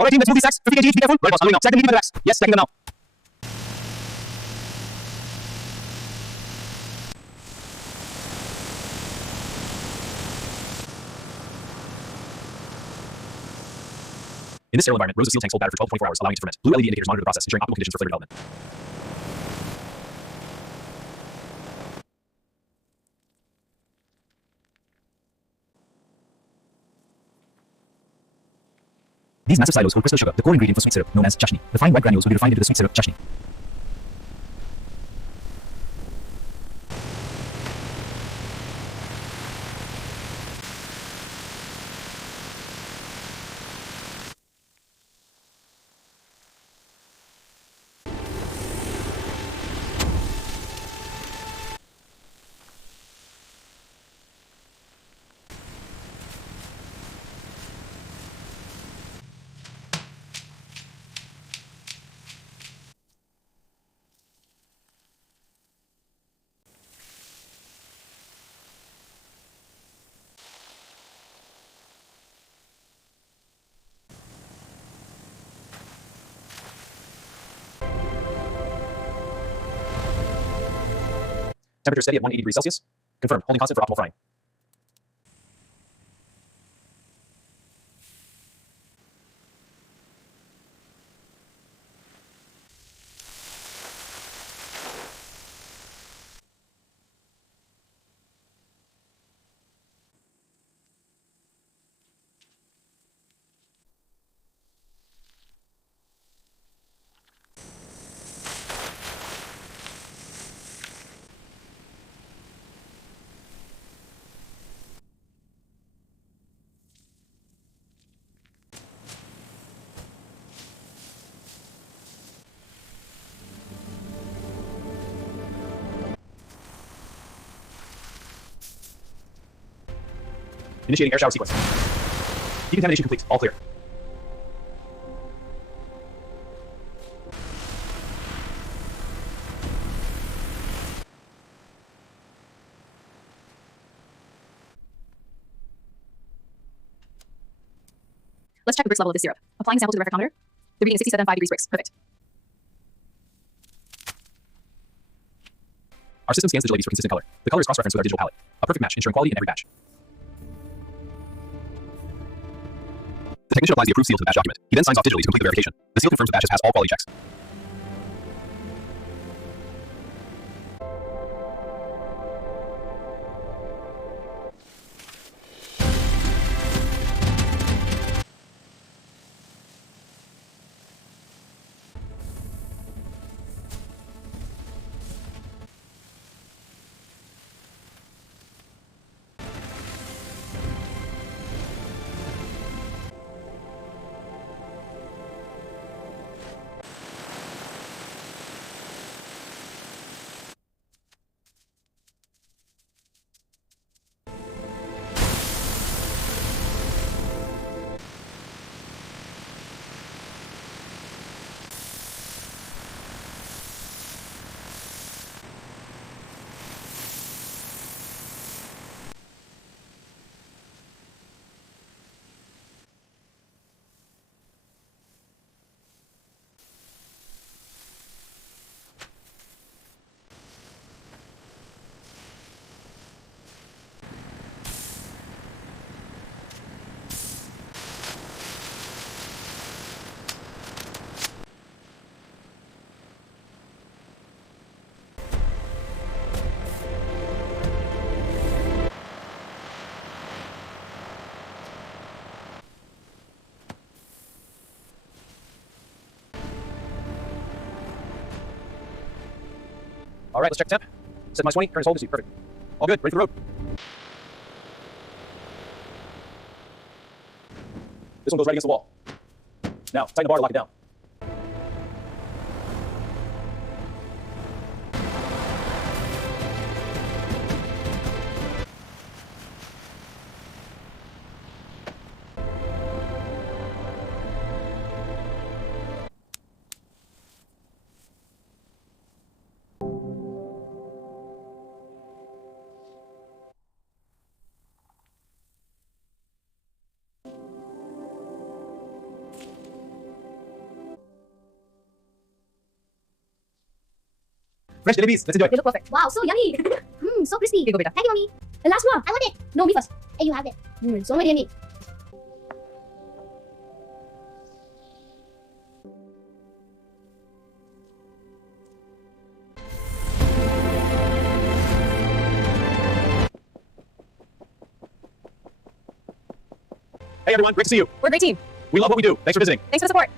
All right, team, let's move these sacks. 50 kg each, be careful. Right, boss, I'm moving now. Stack them neatly by the racks. Yes, stacking them now. In this sterile environment, rows of seal tanks hold batter for 12 to 24 hours, allowing it to ferment. Blue LED indicators monitor the process, ensuring optimal conditions for further development. These massive silos hold crystal sugar, the core ingredient for sweet syrup, known as chashni. The fine white granules will be refined into the sweet syrup chashni. Temperature steady at 180 degrees Celsius. Confirmed. Holding constant for optimal frying. Initiating air shower sequence. Decontamination complete. All clear. Let's check the Brix level of this syrup. Applying the sample to the refractometer. The reading is 67.5 degrees Brix. Perfect. Our system scans the jalebis for consistent color. The color is cross-referenced with our digital palette. A perfect match, ensuring quality in every batch. The technician applies the approved seal to the batch document. He then signs off digitally to complete the verification. The seal confirms the batch has passed all quality checks. All right, let's check the temp. Set minus 20, turn is hold to see. Perfect. All good, ready for the road. This one goes right against the wall. Now, tighten the bar to lock it down. Fresh jalebis. Let's enjoy. They look perfect. Wow, so yummy. So crispy. Here you go, beta. Thank you, mommy. The last one. I want it. No, me first. Hey, you have it. So many yummy. Hey everyone, great to see you. We're a great team. We love what we do. Thanks for visiting. Thanks for the support.